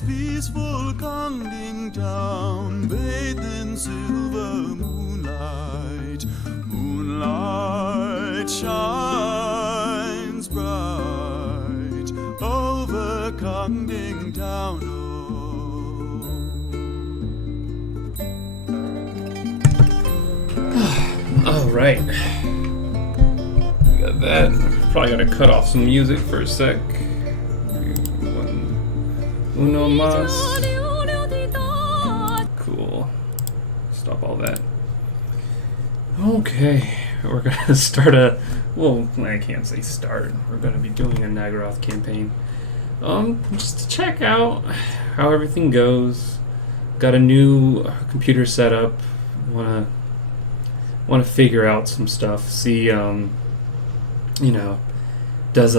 this peaceful Kongding town, bathed in silver moonlight. Moonlight shines bright over Kongding town. All right. Got that. Probably gotta cut off some music for a sec. Uno mas. Cool. Stop all that. Okay, we're gonna start well, I can't say start. We're gonna be doing a Nagaroth campaign. Just to check out how everything goes. Got a new computer set up. Wanna figure out some stuff. See, does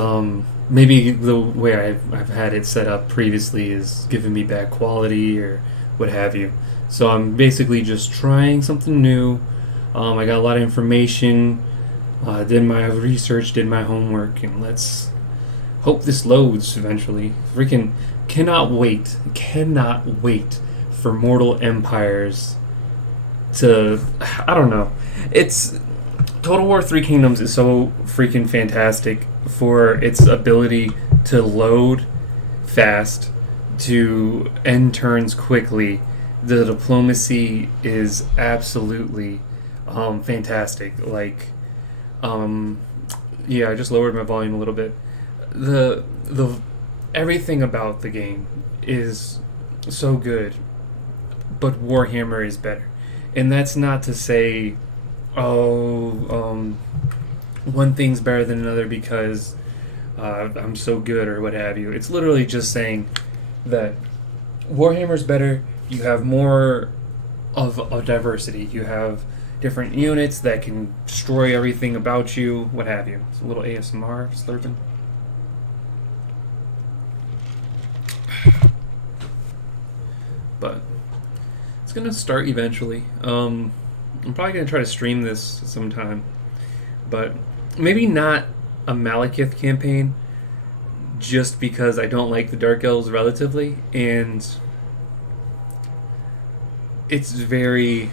maybe the way I've had it set up previously is giving me bad quality or what have you. So I'm basically just trying something new. I got a lot of information, did my research, did my homework, and let's hope this loads eventually. Freaking cannot wait for Mortal Empires to, I don't know. It's Total War 3 Kingdoms is so freaking fantastic for its ability to load fast, to end turns quickly. The diplomacy is absolutely fantastic. Like, yeah, I just lowered my volume a little bit. The everything about the game is so good, but Warhammer is better. And that's not to say, one thing's better than another because I'm so good or what have you. It's literally just saying that Warhammer's better. You have more of a diversity. You have different units that can destroy everything about you, what have you. It's a little ASMR slurping. But it's gonna start eventually. I'm probably gonna try to stream this sometime, but maybe not a Malekith campaign, just because I don't like the Dark Elves relatively, and it's very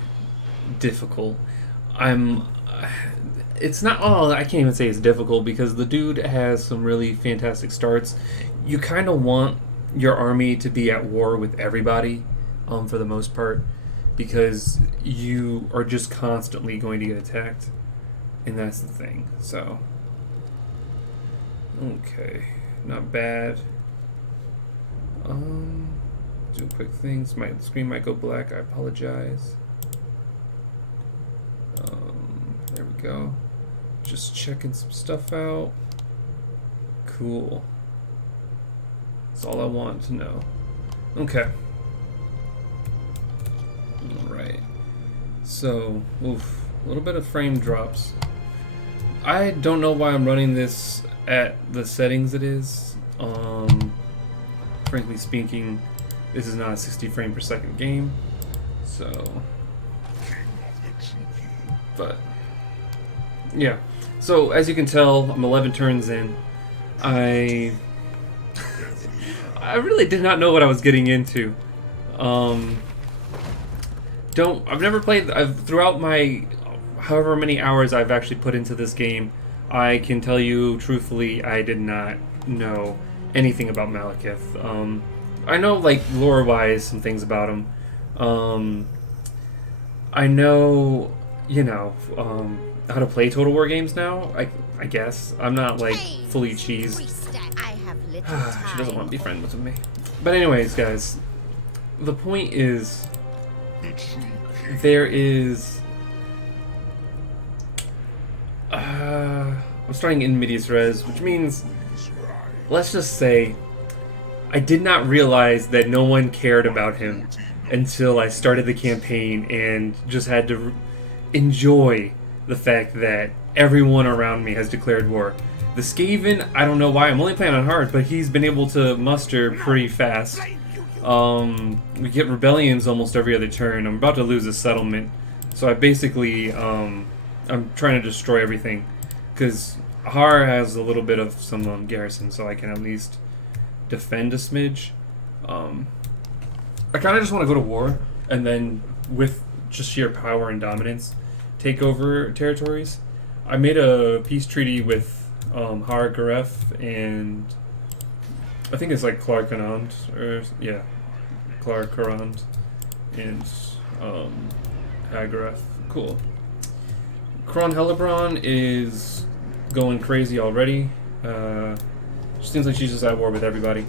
difficult. It's not. Oh, I can't even say it's difficult because the dude has some really fantastic starts. You kind of want your army to be at war with everybody, for the most part, because you are just constantly going to get attacked, and that's the thing. So, okay, not bad. Do quick things. My screen might go black. I apologize. There we go. Just checking some stuff out. Cool. That's all I want to know. Okay. Alright. So, a little bit of frame drops. I don't know why I'm running this at the settings it is. Frankly speaking, this is not a 60 frame per second game. So, but yeah. So as you can tell, I'm 11 turns in. I really did not know what I was getting into. I've never played. Throughout my however many hours I've actually put into this game, I can tell you truthfully, I did not know anything about Malekith. I know, like, lore-wise, some things about him. I know, how to play Total War games now, I guess. I'm not, like, fully cheesed. She doesn't want to be friends with me. But anyways, guys, the point is, there is... I'm starting in medias res, which means, let's just say, I did not realize that no one cared about him until I started the campaign and just had to enjoy the fact that everyone around me has declared war. The Skaven, I don't know why, I'm only playing on hard, but he's been able to muster pretty fast. We get rebellions almost every other turn. I'm about to lose a settlement, so I basically, I'm trying to destroy everything, because Har has a little bit of some garrison, so I can at least defend a smidge. I kind of just want to go to war, and then with just sheer power and dominance, take over territories. I made a peace treaty with Har Gareth and I think it's like Clark Anand, or yeah, Clark Anand and Hagareth. Cool. Kron Hellebron is going crazy already. She seems like she's just at war with everybody.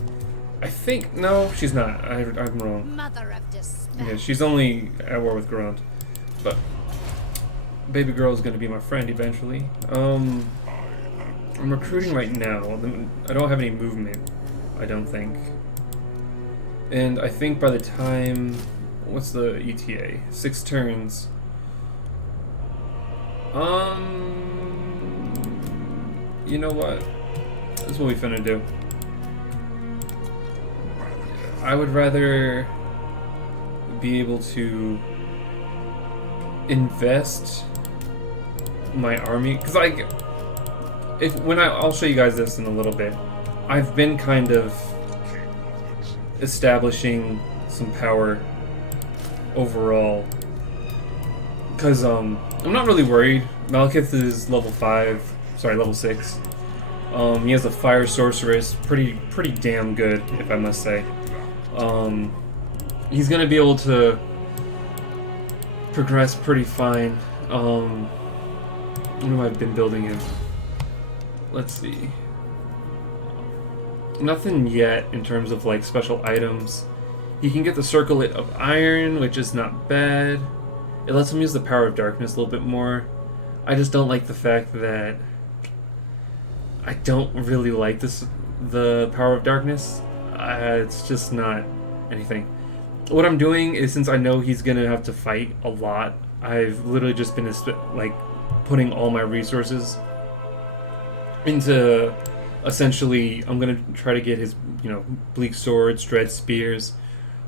I think no, she's not. I'm wrong. Mother of despair. Yeah, she's only at war with Garand, but baby girl is going to be my friend eventually. I'm recruiting right now. I don't have any movement, I don't think. And I think by the time, what's the ETA? 6 turns. You know what? This is what we finna do. I would rather be able to invest my army, because I'll show you guys this in a little bit. I've been kind of establishing some power overall, because I'm not really worried. Malekith is level 6. He has a fire sorceress, pretty damn good, if I must say. He's gonna be able to progress pretty fine. What have I been building him? Let's see. Nothing yet in terms of like special items. He can get the circlet of iron, which is not bad. It lets him use the power of darkness a little bit more. I just don't like the fact that I don't really like the power of darkness. It's just not anything. What I'm doing is, since I know he's gonna have to fight a lot, I've literally just been like putting all my resources into essentially. I'm gonna try to get his, bleak swords, dread spears,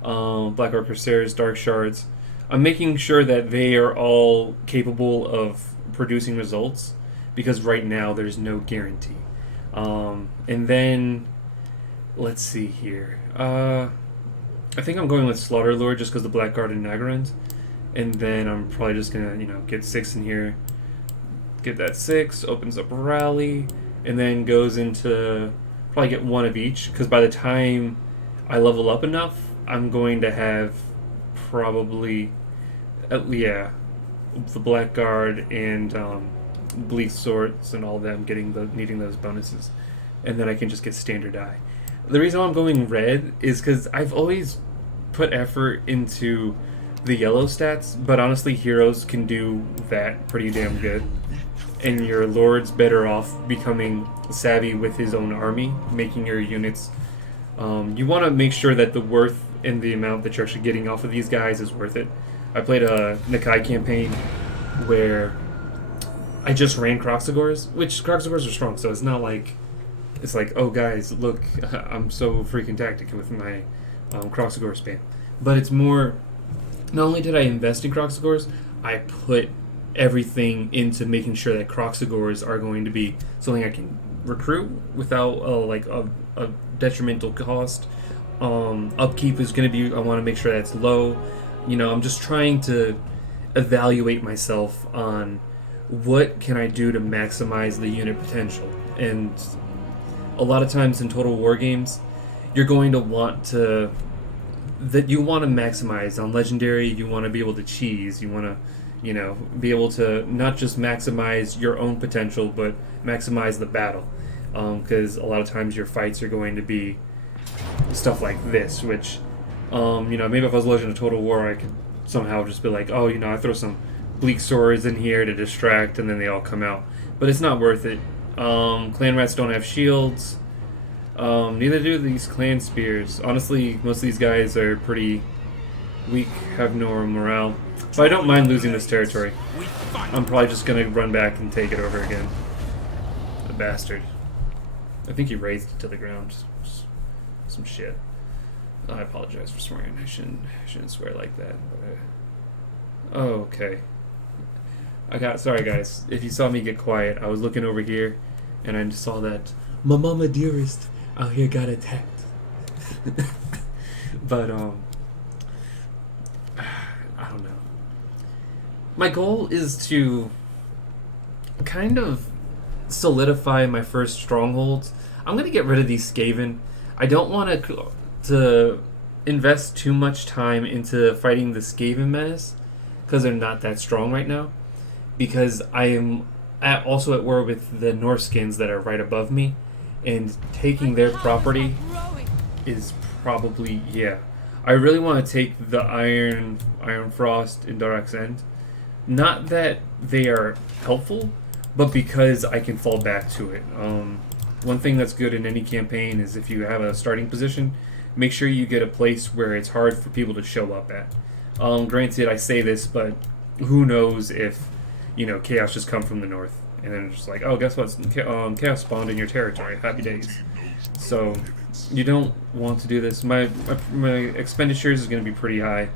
black arc corsairs, dark shards. I'm making sure that they are all capable of producing results, because right now there's no guarantee. And then let's see here. I think I'm going with Slaughter Lord just because the Blackguard and Nagarand. And then I'm probably just gonna, get 6 in here. Get that 6, opens up Rally, and then goes into probably get 1 of each, because by the time I level up enough, I'm going to have probably, the Blackguard and Bleak Swords and all of them needing those bonuses. And then I can just get Standard Eye. The reason why I'm going red is because I've always put effort into the yellow stats, but honestly, heroes can do that pretty damn good. And your lord's better off becoming savvy with his own army, making your units. You want to make sure that the worth and the amount that you're actually getting off of these guys is worth it. I played a Nakai campaign where I just ran Kroxigors, which Kroxigors are strong, so it's not like it's like, oh guys, look, I'm so freaking tactic with my Kroxigor spam. But it's more, not only did I invest in Kroxigors, I put everything into making sure that Kroxigors are going to be something I can recruit without a detrimental cost. Upkeep is going to be, I want to make sure that's low. I'm just trying to evaluate myself on what can I do to maximize the unit potential. And a lot of times in Total War games, you're going to want to maximize on Legendary. You want to be able to cheese. You want to, be able to not just maximize your own potential, but maximize the battle. Because a lot of times your fights are going to be stuff like this, which, maybe if I was Legend of Total War, I could somehow just be like, oh, I throw some Bleak Swords in here to distract, and then they all come out. But it's not worth it. Clan Rats don't have shields. Neither do these Clan Spears. Honestly, most of these guys are pretty weak, have no morale. But I don't mind losing this territory. I'm probably just going to run back and take it over again. The bastard. I think he raised it to the ground. Some shit. I apologize for swearing. I shouldn't swear like that. But, okay. Sorry guys, if you saw me get quiet, I was looking over here and I just saw that my mama dearest out here got attacked. But My goal is to kind of solidify my first strongholds. I'm gonna get rid of these Skaven. I don't want to invest too much time into fighting the Skaven menace because they're not that strong right now. Because I am also at war with the Norskins that are right above me, and taking their property is probably I really want to take the Iron Frost and Darak's End. Not that they are helpful, but because I can fall back to it. One thing that's good in any campaign is if you have a starting position, make sure you get a place where it's hard for people to show up at. Granted, I say this, but who knows if chaos just come from the north and then it's just like, oh, guess what? Chaos spawned in your territory. Happy days. So you don't want to do this. My expenditures is going to be pretty high.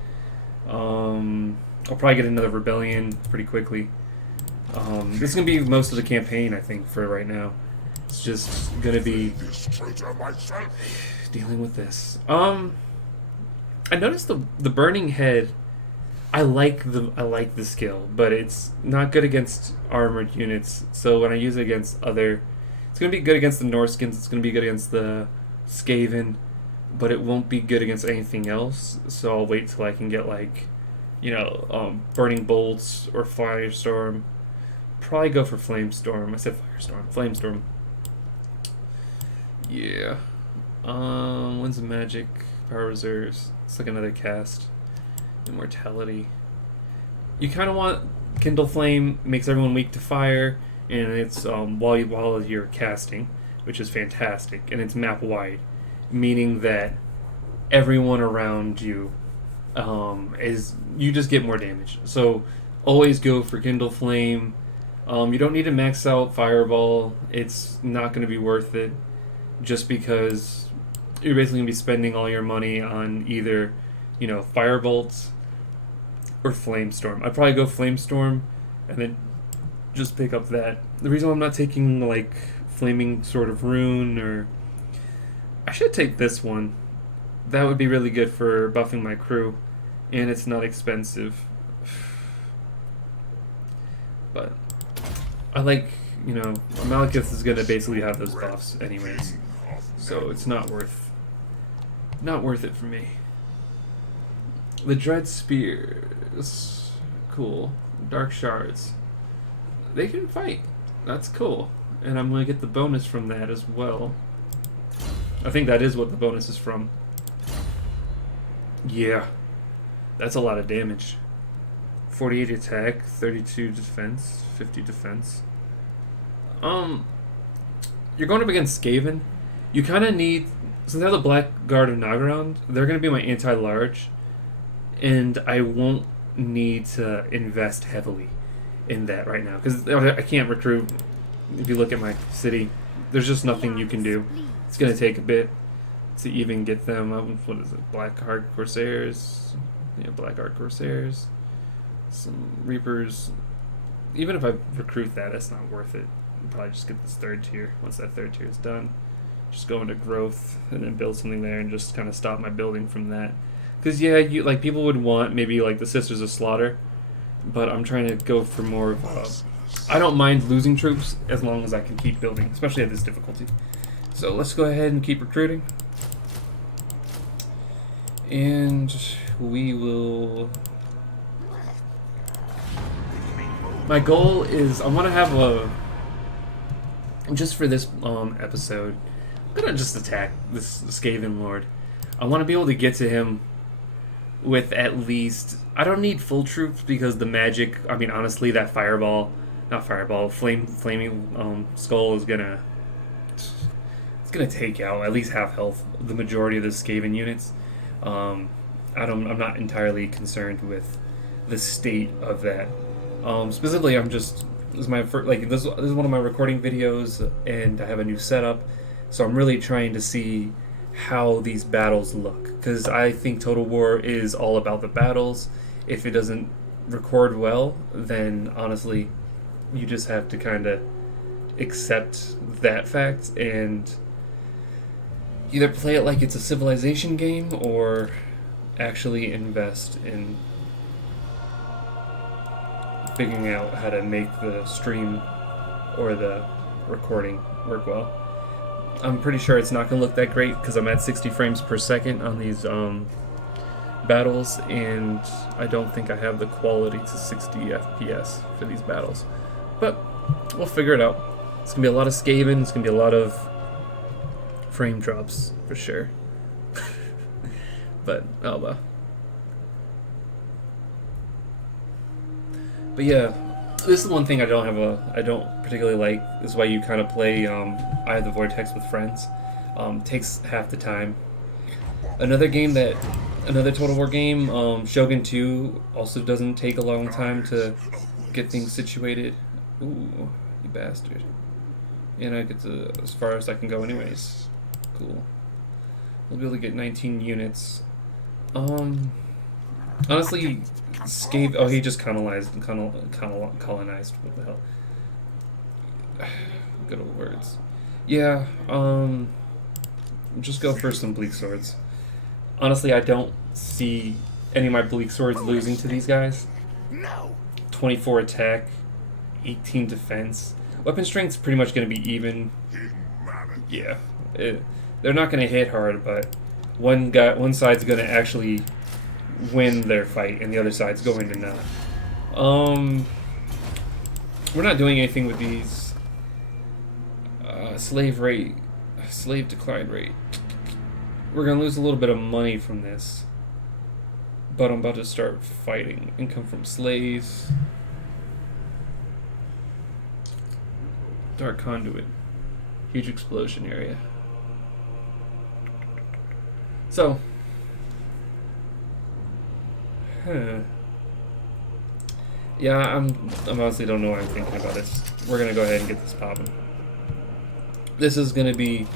I'll probably get another rebellion pretty quickly. This is going to be most of the campaign, I think, for right now. It's just going to be dealing with this. I noticed the Burning Head. I like the skill, but it's not good against armored units. So when I use it against it's going to be good against the Norskins. It's going to be good against the Skaven, but it won't be good against anything else. So I'll wait till I can get Burning Bolts or Firestorm. Probably go for Flamestorm. I said Firestorm. Flamestorm. Yeah. Winds of Magic, Power Reserves. It's like another cast. Immortality. You kind of want Kindle Flame, makes everyone weak to fire, and it's while you're casting, which is fantastic, and it's map wide, meaning that everyone around you you just get more damage. So always go for Kindle Flame. You don't need to max out Fireball. It's not going to be worth it, just because you're basically going to be spending all your money on either Firebolts or Flamestorm. I'd probably go Flamestorm and then just pick up that. The reason why I'm not taking Flaming Sword of Rune, or I should take this one. That would be really good for buffing my crew, and it's not expensive. But I Malekith is going to basically have those buffs anyways, so it's not worth it for me. The Dread Spears, cool. Dark Shards, they can fight. That's cool, and I'm going to get the bonus from that as well. I think that is what the bonus is from. Yeah, that's a lot of damage. 48 attack, 32 defense, 50 defense. You're going up against Skaven. You kind of need, since I have the Black Guard of Nagaround, they're going to be my anti-large, and I won't need to invest heavily in that right now because I can't recruit. If you look at my city, there's just nothing you can do. It's going to take a bit to even get them. What is it? Blackheart Corsairs. Yeah, Blackheart Corsairs. Some Reapers. Even if I recruit that, it's not worth it. I'll probably just get this third tier. Once that third tier is done, just go into growth and then build something there and just kind of stop my building from that. Because people would want maybe the Sisters of Slaughter, but I'm trying to go for more of I don't mind losing troops as long as I can keep building, especially at this difficulty. So let's go ahead and keep recruiting. And we will... My goal is I want to have just for this episode, I'm going to just attack this Skaven Lord. I want to be able to get to him with at least... I don't need full troops because the magic... I mean, honestly, that flaming skull is gonna... It's gonna take out at least half health the majority of the Skaven units. I'm not entirely concerned with the state of that. Specifically, this is my first... this is one of my recording videos, and I have a new setup, so I'm really trying to see how these battles look, because I think Total War is all about the battles. If it doesn't record well, then honestly you just have to kind of accept that fact and either play it like it's a Civilization game or actually invest in figuring out how to make the stream or the recording work well. I'm pretty sure it's not going to look that great because I'm at 60 frames per second on these battles, and I don't think I have the quality to 60 FPS for these battles. But we'll figure it out. It's going to be a lot of Skaven, it's going to be a lot of frame drops for sure. But, oh well. But yeah, this is one thing I don't particularly like. This is why you kind of play Eye of the Vortex with friends. Takes half the time. Another Total War game, Shogun 2, also doesn't take a long time to get things situated. Ooh, you bastard. And I get to as far as I can go anyways. Cool. We'll be able to get 19 units. Honestly, Scave... Oh, he just colonized. What the hell? Good old words. Yeah, just go for some Bleak Swords. Honestly, I don't see any of my Bleak Swords losing to these guys. 24 attack, 18 defense. Weapon strength's pretty much going to be even. Yeah, they're not going to hit hard, but one side's going to actually win their fight, and the other side's going to not. We're not doing anything with these. Slave decline rate. We're going to lose a little bit of money from this, but I'm about to start fighting. Income from slaves. Dark conduit. Huge explosion area. So, yeah, I'm honestly don't know what I'm thinking about this. We're gonna go ahead and get this popping. This is gonna be.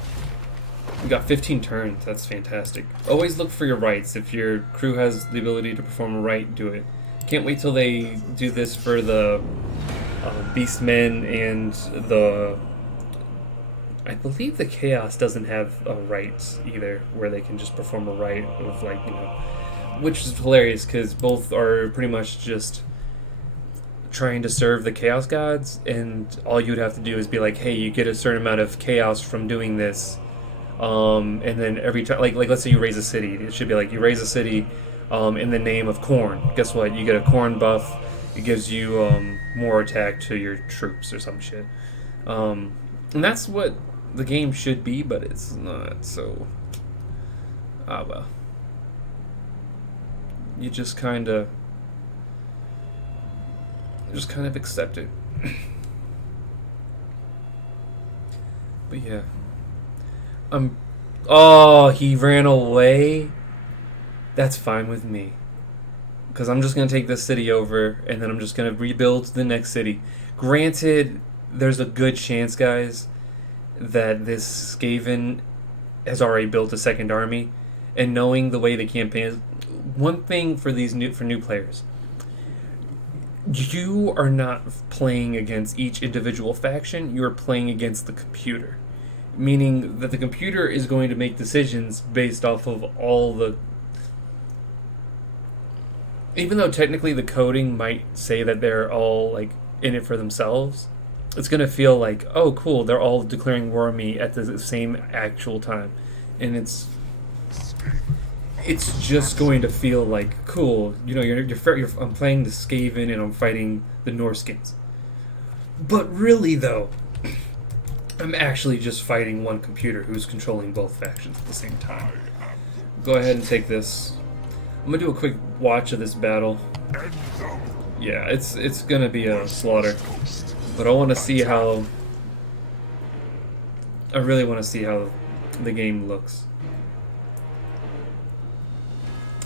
We got 15 turns. That's fantastic. Always look for your rights. If your crew has the ability to perform a right, do it. Can't wait till they do this for the Beastmen and the. I believe the Chaos doesn't have a right either, where they can just perform a right of which is hilarious because both are pretty much just trying to serve the Chaos Gods, and all you'd have to do is be like, hey, you get a certain amount of chaos from doing this, and then every time, like let's say you raise a city, it should be like you raise a city in the name of corn. Guess what? You get a corn buff. It gives you more attack to your troops or some shit, and that's what the game should be, but it's not. So, well, you just kind of accept it. But yeah, oh, he ran away. That's fine with me, because I'm just gonna take this city over, and then I'm just gonna rebuild the next city. Granted, there's a good chance, guys, that this Skaven has already built a second army, and knowing the way the campaign is, one thing for new players, you are not playing against each individual faction, you are playing against the computer. Meaning that the computer is going to make decisions based off of all the... Even though technically the coding might say that they're all in it for themselves, it's going to feel like, oh cool, they're all declaring war on me at the same actual time. And it's just going to feel like, cool, I'm playing the Skaven and I'm fighting the Norskins. But really though, I'm actually just fighting one computer who's controlling both factions at the same time. Go ahead and take this. I'm gonna do a quick watch of this battle. Yeah, it's gonna be a slaughter. But I want to see how... I really want to see how the game looks.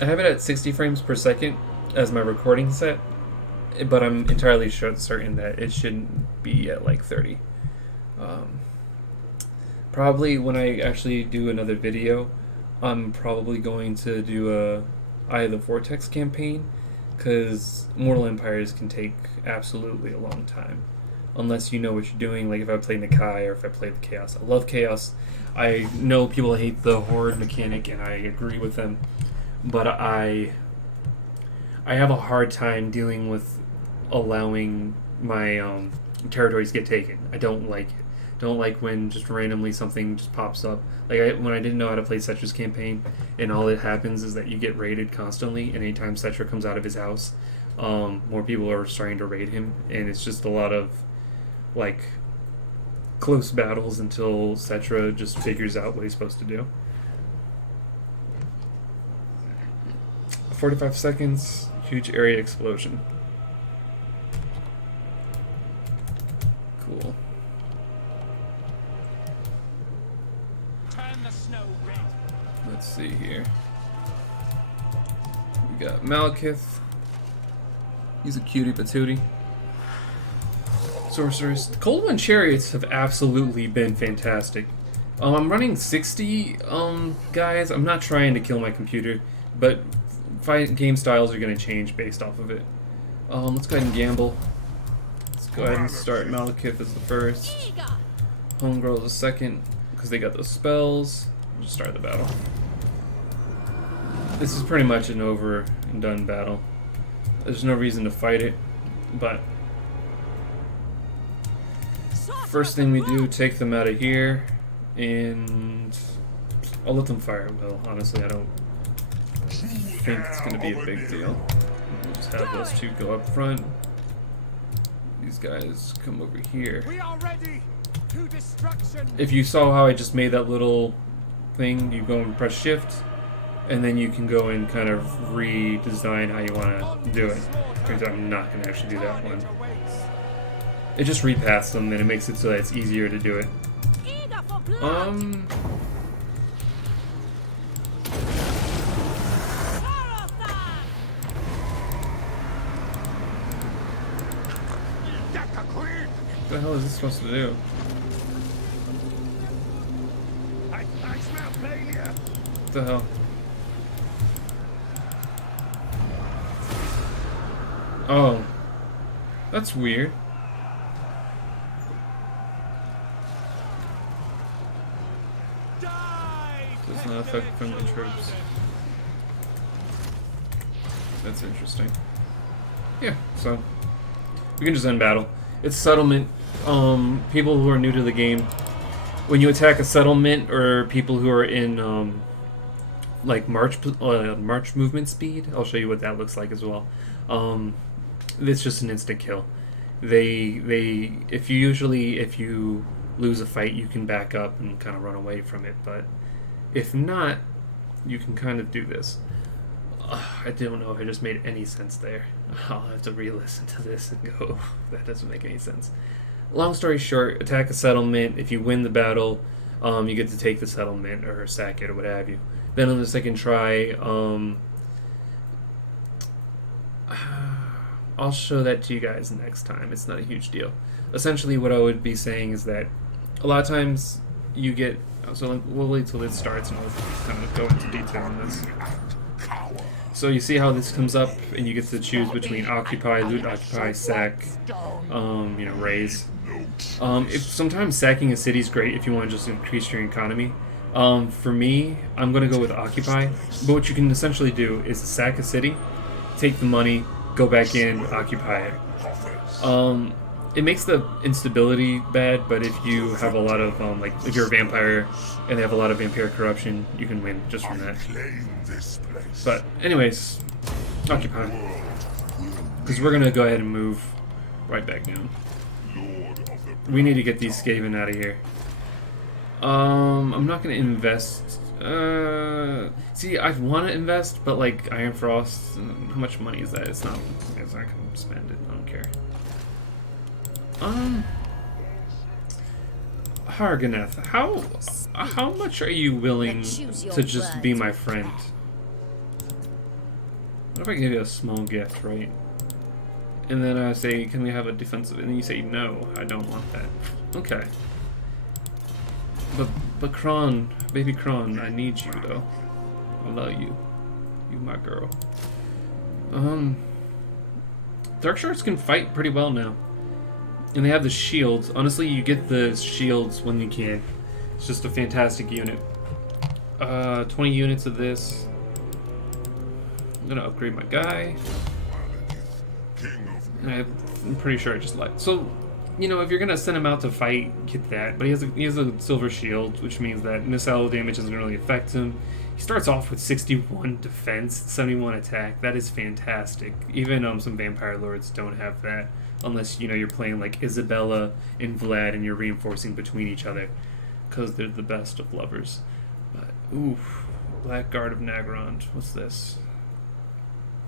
I have it at 60 frames per second as my recording set, but I'm entirely certain that it shouldn't be at 30. Probably when I actually do another video, I'm probably going to do a Eye of the Vortex campaign, because Mortal Empires can take absolutely a long time. Unless you know what you're doing, like if I play Nakai or if I play the Chaos. I love Chaos. I know people hate the Horde mechanic, and I agree with them. But I have a hard time dealing with allowing my territories get taken. I don't like it. Don't like when just randomly something just pops up. Like when I didn't know how to play Cetra's campaign, and all that happens is that you get raided constantly, and anytime Cetra comes out of his house, more people are starting to raid him, and it's just a lot of like close battles until Cetra just figures out what he's supposed to do. 45 seconds, huge area explosion. Cool. Let's see here. We got Malekith. He's a cutie patootie. Sorceress. The Cold One Chariots have absolutely been fantastic. I'm running 60 guys. I'm not trying to kill my computer, but game styles are going to change based off of it. Let's go ahead and gamble. Let's go ahead and start Malekith as the first. Homegirl as the second, because they got those spells. We'll just start the battle. This is pretty much an over and done battle. There's no reason to fight it, but first thing we do, take them out of here, and I'll let them fire at will. Honestly, I don't think it's going to be a big deal. We'll just have those two go up front. These guys come over here. We are ready to destruction. If you saw how I just made that little thing, you go and press shift, and then you can go and kind of redesign how you want to do it. Because I'm not going to actually do that one. It just repaths them, and it makes it so that it's easier to do it. What the hell is this supposed to do? I smell failure. What the hell? Oh. That's weird. Does not affect friendly troops. That's interesting. Yeah, so we can just end battle. It's settlement. People who are new to the game, when you attack a settlement or people who are in like march movement speed, I'll show you what that looks like as well. It's just an instant kill. If you lose a fight, you can back up and kind of run away from it, but if not, you can kind of do this. I don't know if it just made any sense there. I'll have to re-listen to this and go, that doesn't make any sense. Long story short, attack a settlement. If you win the battle, you get to take the settlement or sack it or what have you. Then on the second try, I'll show that to you guys next time. It's not a huge deal. Essentially, what I would be saying is that a lot of times you get... So we'll wait till it starts and we'll kind of go into detail on this. So you see how this comes up, and you get to choose between occupy, loot, occupy, sack, raise. If sometimes sacking a city is great if you want to just increase your economy. For me, I'm going to go with occupy. But what you can essentially do is sack a city, take the money, go back in, occupy it. It makes the instability bad, but if you have a lot of, if you're a vampire and they have a lot of vampire corruption, you can win just from that. But anyways, occupy. Because we're going to go ahead and move right back down. We need to get these Skaven out of here. I'm not going to invest. See, I want to invest, but like Iron Frost, how much money is that? It's not. I can spend it. I don't care. Harganeth, how much are you willing to just be my friend? What if I give you a small gift, right? And then I say, can we have a defensive? And then you say, no, I don't want that. Okay. But Kron, baby Kron, I need you though. I love you. You my girl. Dark Shards can fight pretty well now. And they have the shields. Honestly, you get the shields when you can. It's just a fantastic unit. 20 units of this. I'm gonna upgrade my guy. I'm pretty sure I just lied. So, you know, if you're gonna send him out to fight, get that. But he has a silver shield, which means that missile damage doesn't really affect him. He starts off with 61 defense, 71 attack. That is fantastic. Even some vampire lords don't have that, unless you know you're playing like Isabella and Vlad, and you're reinforcing between each other, because they're the best of lovers. But oof, Blackguard of Nagrand. What's this?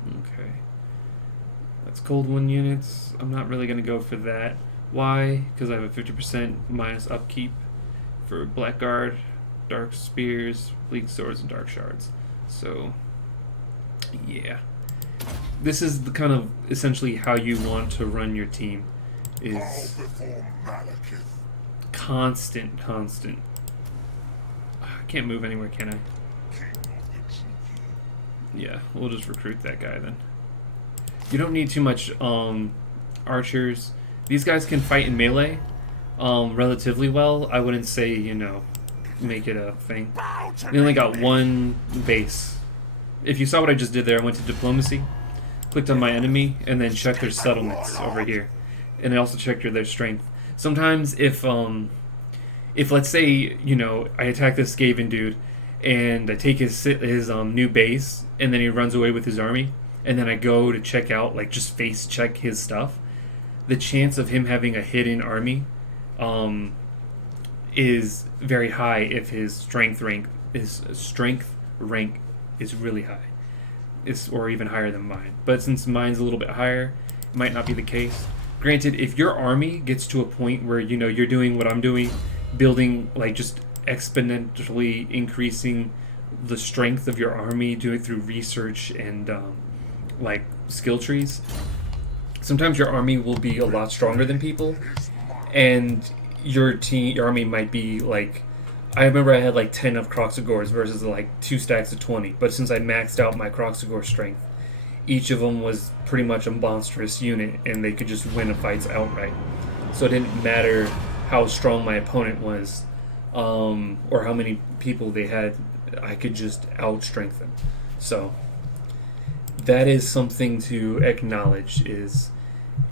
Okay. That's cold one units. I'm not really going to go for that. Why? Because I have a 50% minus upkeep for Blackguard, Dark Spears, Bleak Swords, and Dark Shards. So, yeah. This is the kind of essentially how you want to run your team. Is constant. I can't move anywhere, can I? Yeah, we'll just recruit that guy then. You don't need too much archers. These guys can fight in melee relatively well. I wouldn't say, you know, make it a thing. We only got one base. If you saw what I just did there, I went to diplomacy, clicked on my enemy, and then checked their settlements over here. And I also checked their strength. Sometimes if let's say, you know, I attack this Skaven dude, and I take his new base, and then he runs away with his army, and then I go to check out, like just face check his stuff, the chance of him having a hidden army is very high if his strength rank is really high. Or even higher than mine. But since mine's a little bit higher, it might not be the case. Granted, if your army gets to a point where, you know, you're doing what I'm doing, building, like just exponentially increasing the strength of your army, doing it through research and like skill trees, sometimes your army will be a lot stronger than people, and your army might be like, I remember I had like 10 of Kroxigors versus like 2 stacks of 20, but since I maxed out my Kroxigor strength, each of them was pretty much a monstrous unit, and they could just win fights outright. So it didn't matter how strong my opponent was, or how many people they had, I could just out-strength them. So that is something to acknowledge, is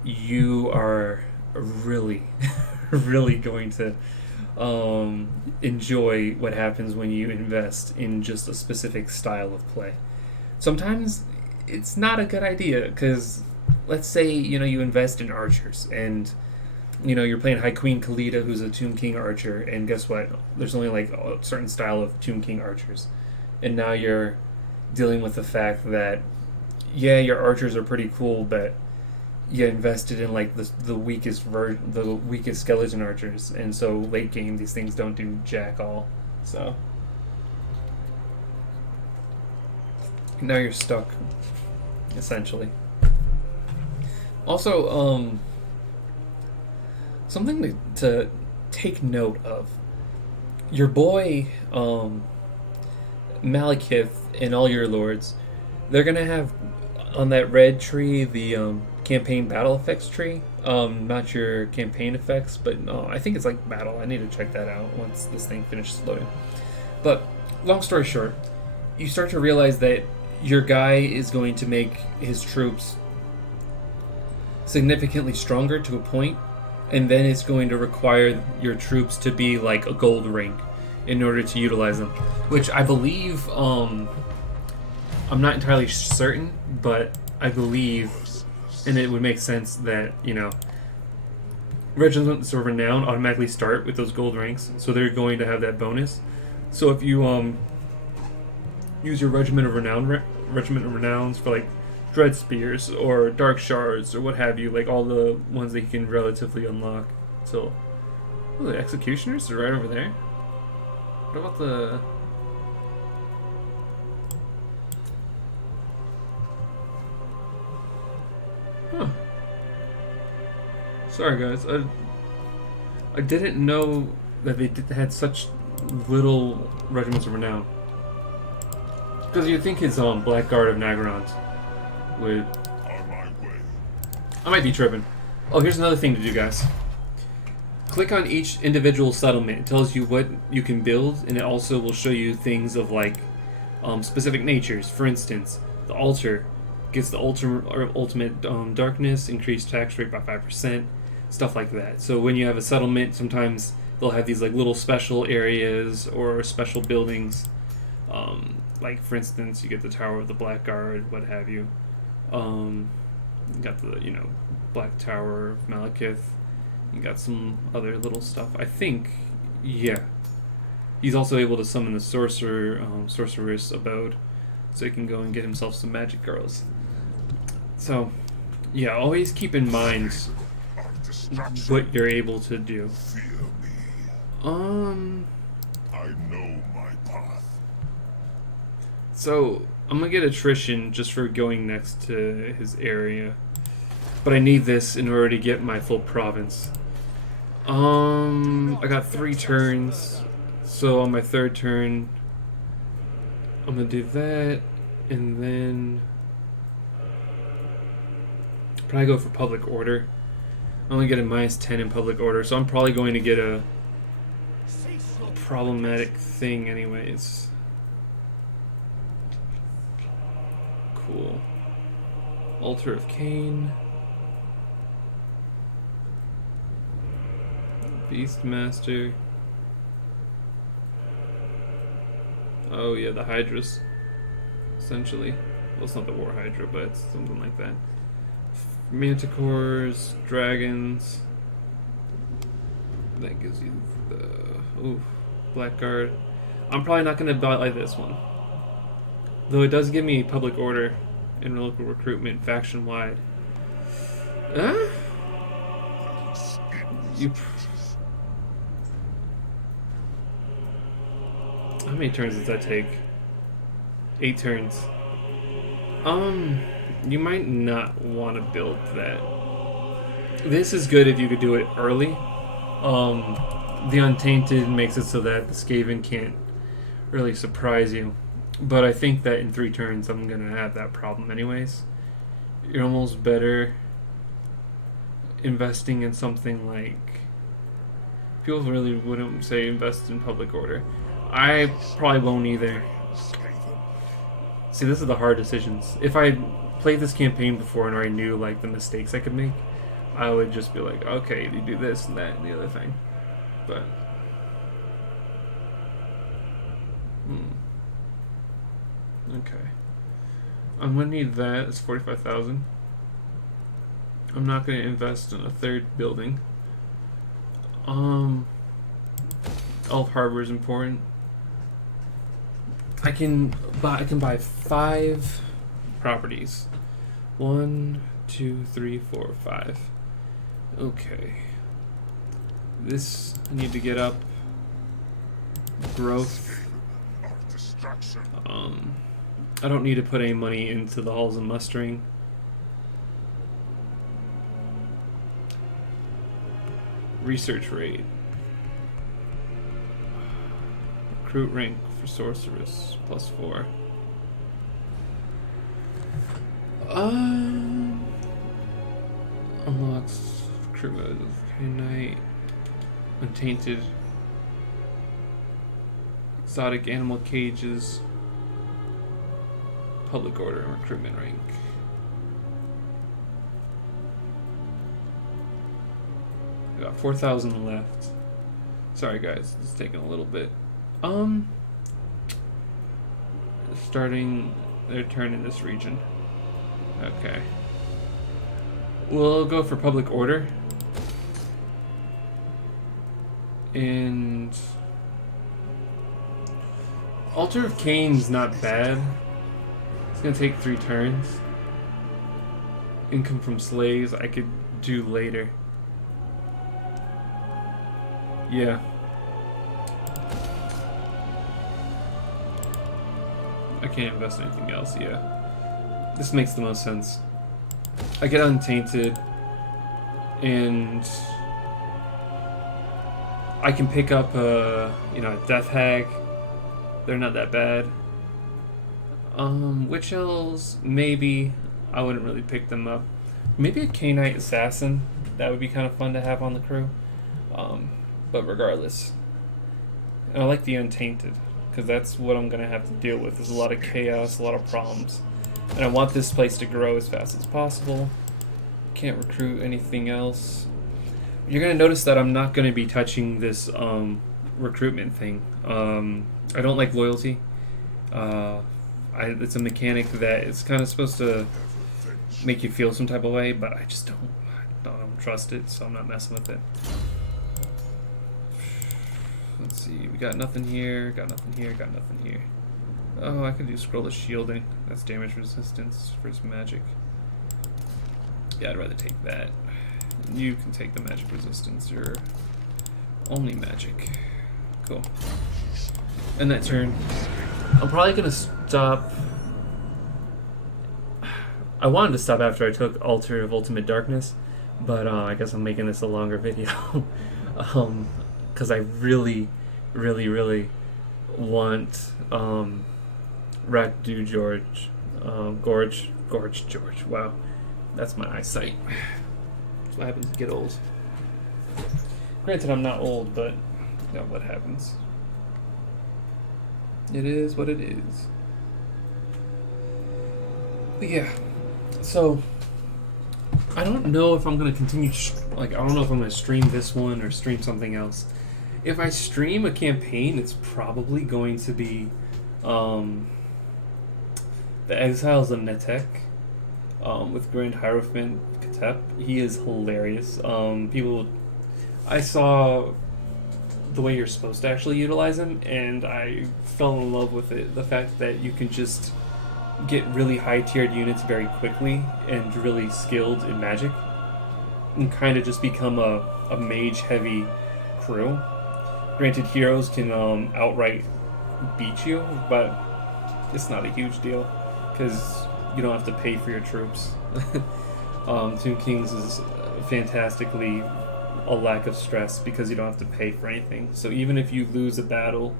you are really, really going to enjoy what happens when you invest in just a specific style of play. Sometimes it's not a good idea, because let's say, you know, you invest in archers, and you know, you're playing High Queen Khalida, who's a Tomb King archer, and guess what? There's only like a certain style of Tomb King archers. And now you're dealing with the fact that, yeah, your archers are pretty cool, but you invested in like the weakest skeleton archers, and so late game these things don't do jack all. So now you're stuck, essentially. Also, something to take note of. Your boy, Malekith, and all your lords, they're going to have on that red tree the campaign battle effects tree. Not your campaign effects, but I think it's like battle. I need to check that out once this thing finishes loading. But long story short, you start to realize that your guy is going to make his troops significantly stronger to a point, and then it's going to require your troops to be like a gold rank in order to utilize them, which I believe, I'm not entirely certain, but I believe, and it would make sense that, you know, regiments of renown automatically start with those gold ranks, so they're going to have that bonus. So if you use your regiment of renowns for like dread spears or dark shards or what have you, like all the ones that you can relatively unlock. So, oh, the executioners are right over there. What about the? Huh. Sorry guys, I didn't know that they had such little regiments of renown. Because you'd think his Blackguard of Nagrand would. I might be tripping. Oh, here's another thing to do, guys. Click on each individual settlement. It tells you what you can build, and it also will show you things of like specific natures. For instance, the altar gets the ultimate darkness, increased tax rate by 5%, stuff like that. So when you have a settlement, sometimes they'll have these like little special areas or special buildings. Like for instance, you get the Tower of the Blackguard, what have you. You got the Black Tower of Malekith. You got some other little stuff. I think, yeah. He's also able to summon the sorceress abode, so he can go and get himself some magic girls. So, yeah, always keep in mind what you're able to do. Fear me. I know my path. So I'm gonna get attrition just for going next to his area, but I need this in order to get my full province. I got 3 turns, so on my 3rd turn, I'm gonna do that, and then probably go for public order. I'm gonna get a -10 in public order, so I'm probably going to get a problematic thing anyways. Cool. Altar of Cain. Beastmaster. Oh yeah, the Hydras. Essentially. Well, it's not the War Hydra, but it's something like that. Manticores, dragons. That gives you the Blackguard. I'm probably not going to buy this one. Though it does give me public order and local recruitment faction wide. How many turns does that take? 8 turns. You might not want to build that. This is good if you could do it early. The Untainted makes it so that the Skaven can't really surprise you. But I think that in 3 turns I'm going to have that problem anyways. You're almost better investing in something like... People really wouldn't say invest in public order. I probably won't either. See, this is the hard decisions. If I played this campaign before and I knew like the mistakes I could make, I would just be like, okay, you do this and that and the other thing. But okay, I'm gonna need that. It's 45,000. I'm not gonna invest in a 3rd building. Elf Harbor is important. I can buy 5 properties. 1, 2, 3, 4, 5. Okay. This I need to get up. Growth. I don't need to put any money into the halls of mustering. Research rate. Recruit rank for sorceress +4. Unlocks crew mode of Knight. Untainted. Exotic animal cages. Public order and recruitment rank. I got 4,000 left. Sorry guys, it's taking a little bit. Starting their turn in this region. Okay. We'll go for public order. And Altar of Cain's not bad. It's gonna take 3 turns. Income from slaves I could do later. Yeah. I can't invest in anything else, yeah. This makes the most sense. I get Untainted, and I can pick up a Death Hag. They're not that bad. Witch Elves, maybe. I wouldn't really pick them up. Maybe a Knight Assassin. That would be kind of fun to have on the crew. But regardless. And I like the Untainted, because that's what I'm going to have to deal with. There's a lot of chaos, a lot of problems. And I want this place to grow as fast as possible. Can't recruit anything else. You're gonna notice that I'm not gonna be touching this recruitment thing. I don't like loyalty. It's a mechanic that it's kind of supposed to make you feel some type of way, but I just don't trust it, so I'm not messing with it. Let's see, we got nothing here, got nothing here, got nothing here. Oh, I could do scroll of shielding. That's damage resistance for his magic. Yeah, I'd rather take that. You can take the magic resistance, or only magic. Cool. And that turn, I'm probably gonna stop. I wanted to stop after I took Altar of Ultimate Darkness, but I guess I'm making this a longer video. Because I really want Rakdu George, Gorge George. Wow, that's my eyesight. That's what happens to get old. Granted, I'm not old, but you know what happens. It is what it is. But yeah, so I don't know if I'm gonna continue. I don't know if I'm gonna stream this one or stream something else. If I stream a campaign, it's probably going to be the Exiles of Netek with Grand Hierophant Katep. He is hilarious. I saw the way you're supposed to actually utilize him, and I fell in love with it. The fact that you can just get really high-tiered units very quickly and really skilled in magic, and kind of just become a mage-heavy crew. Granted, heroes can outright beat you, but it's not a huge deal because you don't have to pay for your troops. Tomb Kings is fantastically a lack of stress because you don't have to pay for anything. So even if you lose a battle,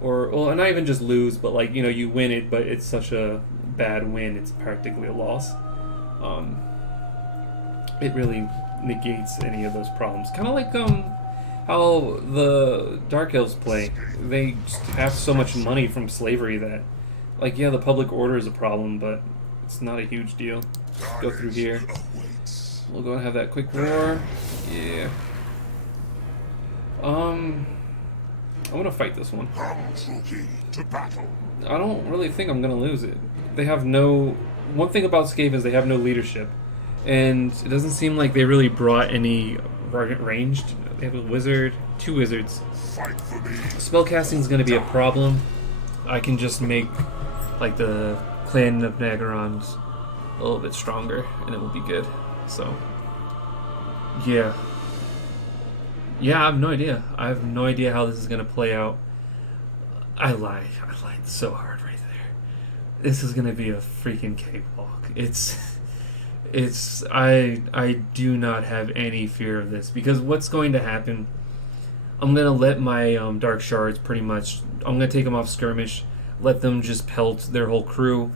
or well, not even just lose, but like, you know, you win it, but it's such a bad win, it's practically a loss. It really negates any of those problems. Kind of like how the Dark Elves play. They just have so much money from slavery that, like, yeah, the public order is a problem, but it's not a huge deal. Go through here. We'll go and have that quick war. Yeah. I'm gonna fight this one. I don't really think I'm gonna lose it. They have no. One thing about Scave is they have no leadership, and it doesn't seem like they really brought any ranged. They have a wizard, 2 wizards. Spellcasting is gonna be a problem. I can just make like the Clan of Nagarons a little bit stronger, and it will be good. So, yeah. Yeah, I have no idea. I have no idea how this is going to play out. I lied so hard right there. This is going to be a freaking cakewalk. I do not have any fear of this, because what's going to happen, I'm going to let my Dark Shards pretty much, I'm going to take them off skirmish, let them just pelt their whole crew.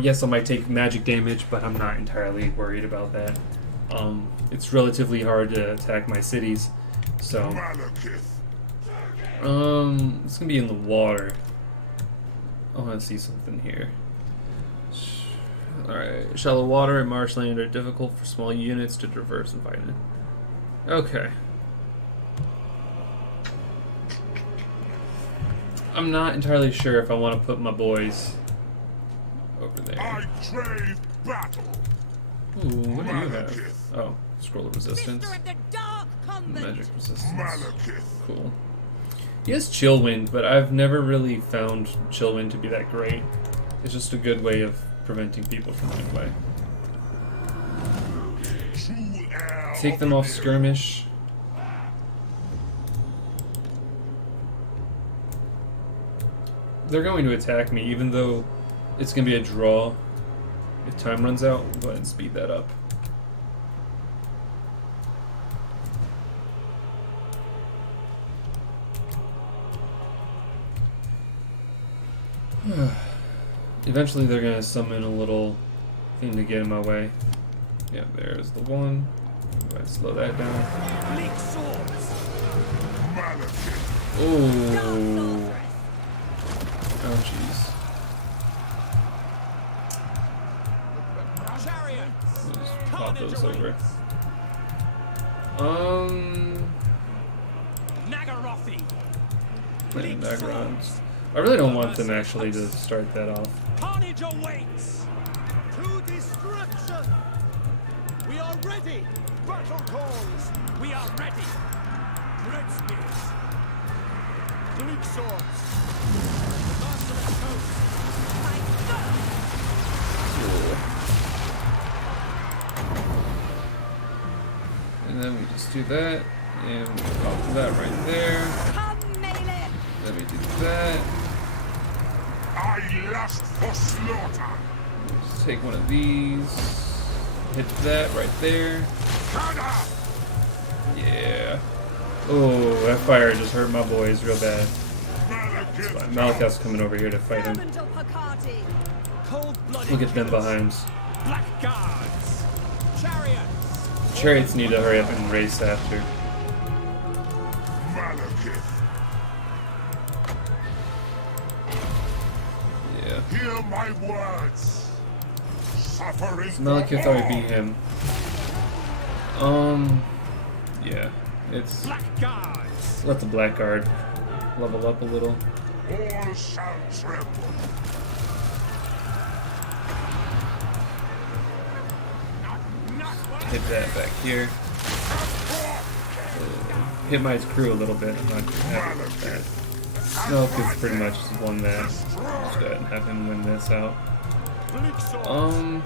Yes, I might take magic damage, but I'm not entirely worried about that. It's relatively hard to attack my cities, so it's gonna be in the water. I want to see something here. Alright, shallow water and marshland are difficult for small units to traverse and fight in. Okay. I'm not entirely sure if I want to put my boys over there. I crave battle. Ooh, what do you have? Oh, scroll of resistance. Magic resistance. Malekith. Cool. He has Chillwind, but I've never really found Chillwind to be that great. It's just a good way of preventing people from running away. Take them off skirmish. They're going to attack me, even though it's going to be a draw. If time runs out, we'll go ahead and speed that up. Eventually they're going to summon a little thing to get in my way. Yeah, there's the one. Go ahead and slow that down. Oh. Oh, jeez. those over. Nagarothi. And Nagarons. I really don't want them actually to start that off. Carnage awaits. To destruction! We are ready! Battle calls! We are ready. Red spears! Bleak swords! Merciless coast! Cool. And then we just do that, and we pop that right there. Come, Malekith! Then we do that. I lust for slaughter. Just take one of these. Hit that right there. Kada! Yeah. Oh, that fire just hurt my boys real bad. Malekith. Malekith's coming over here to fight him. Servant of Hakati! Cold-blooded. We'll get them behind. Black guards. Chariots. Chariots need to hurry up and race after. Malekith. Yeah. Hear my words. Suffering. Malekith already beat him. Yeah. It's Black guards. let the Blackguard level up a little. All shall tremble. Hit that back here. Hit my crew a little bit. I'm not happy with that. No, because pretty much just won that. Just go ahead and have him win this out. Bleak swords!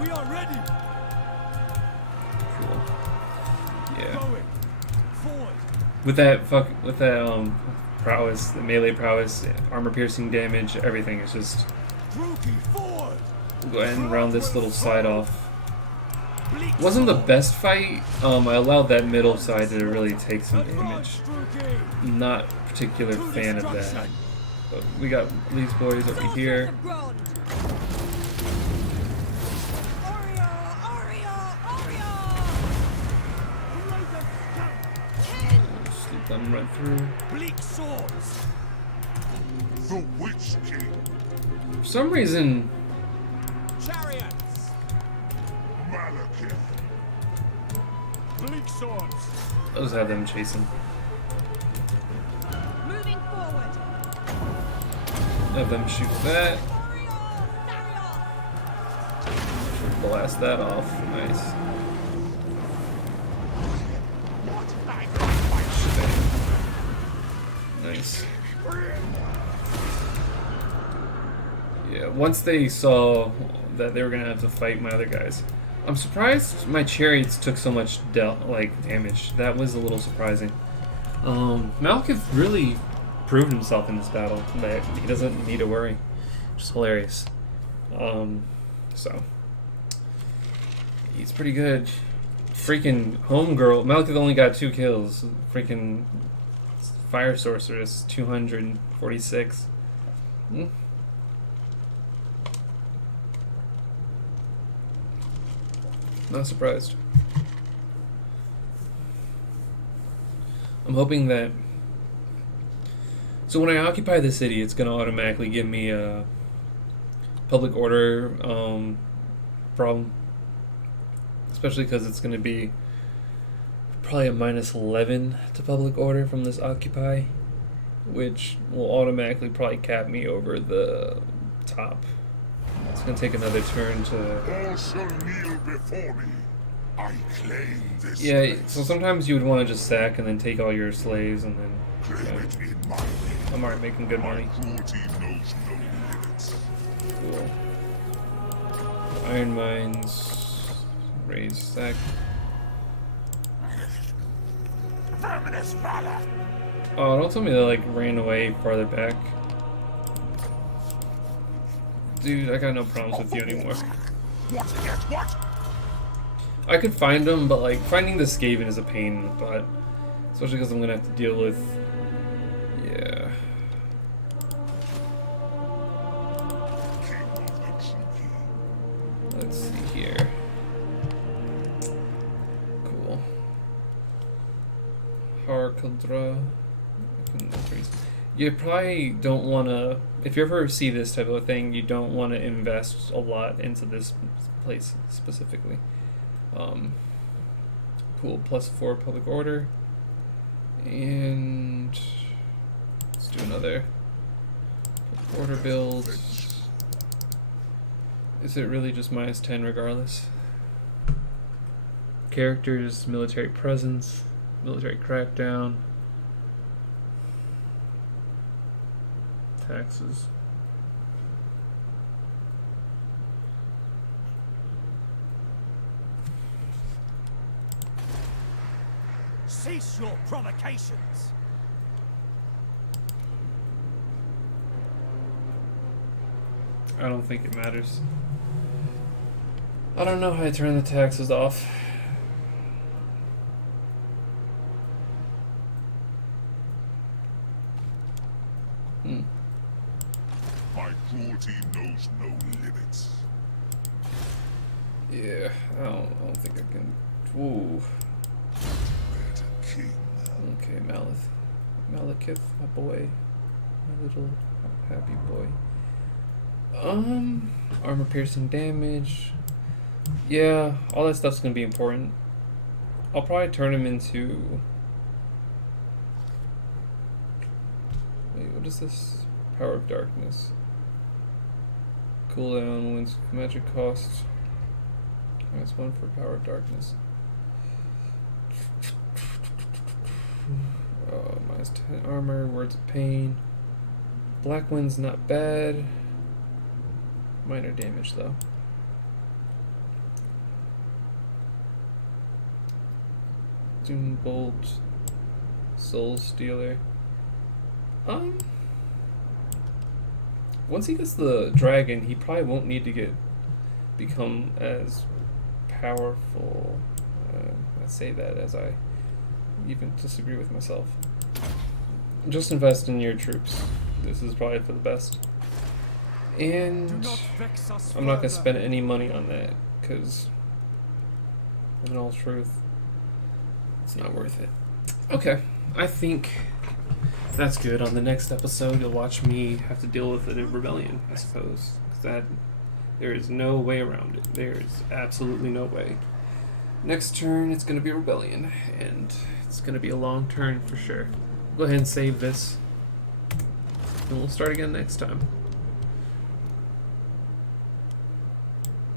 We are ready! Cool. Yeah. Going! Forward! With that prowess, the melee prowess, armor piercing damage, everything is just. Druki, forward! We'll go ahead and round this little side off. Wasn't the best fight. I allowed that middle side to really take some damage. Druki! Not a particular fan of that. But we got these boys over here. Just let them run through. Bleak swords. The Witch King. For some reason, Chariots. Malekith. Bleak swords! I'll just have them chase him. Moving forward! Have them shoot that. Should blast that off. Nice. Nice. Yeah, once they saw that they were gonna have to fight my other guys, I'm surprised my chariots took so much damage. That was a little surprising. Malekith really proved himself in this battle that he doesn't need to worry. Just hilarious. So he's pretty good. Freaking homegirl. Malekith only got 2 kills. Freaking fire sorceress 246. Not surprised. I'm hoping that. So when I occupy the city, it's gonna automatically give me a public order problem, especially because it's gonna be probably a -11 to public order from this occupy, which will automatically probably cap me over the top. It's gonna take another turn to. All shall kneel before me. I claim this. Yeah, place. so sometimes you would want to just sack and then take all your slaves and then. Claim it in my name. I'm already making good money. Cruelty knows no limits. Cool. Iron mines. Raise sack. Verminous valor. Oh, don't tell me they ran away farther back. Dude, I got no problems with you anymore. What? Yes, what? I could find them, but finding the Skaven is a pain in the butt. Especially because I'm gonna have to deal with. Yeah. King of the Druki. Let's see here. Cool. Harkaldra. You probably don't want to, if you ever see this type of thing, you don't want to invest a lot into this place specifically. Cool, +4 public order. And let's do another public order build. Is it really just -10 regardless? Characters, military presence, military crackdown, taxes. Cease your provocations. I don't think it matters. I don't know how to turn the taxes off. My cruelty knows no limits. Yeah, I don't think I can. Ooh. Where's a king? Okay, Malekith, my boy, my little happy boy. Armor piercing damage. Yeah, all that stuff's gonna be important. I'll probably turn him into. Wait, what is this? Power of Darkness. Cooldown, wins magic cost. That's one for Power of Darkness. -10 armor, Words of Pain. Black Wind's not bad. Minor damage though. Doom Bolt. Soul Stealer. Once he gets the dragon, he probably won't need to become as powerful. I say that as I even disagree with myself. Just invest in your troops. This is probably for the best. And Do not vex us I'm not going to further. spend any money on that because, in all truth, it's not worth it. Okay, I think that's good. On the next episode, you'll watch me have to deal with a rebellion, I suppose. Because there is no way around it. There is absolutely no way. Next turn, it's going to be a rebellion, and it's going to be a long turn for sure. Go ahead and save this, and we'll start again next time.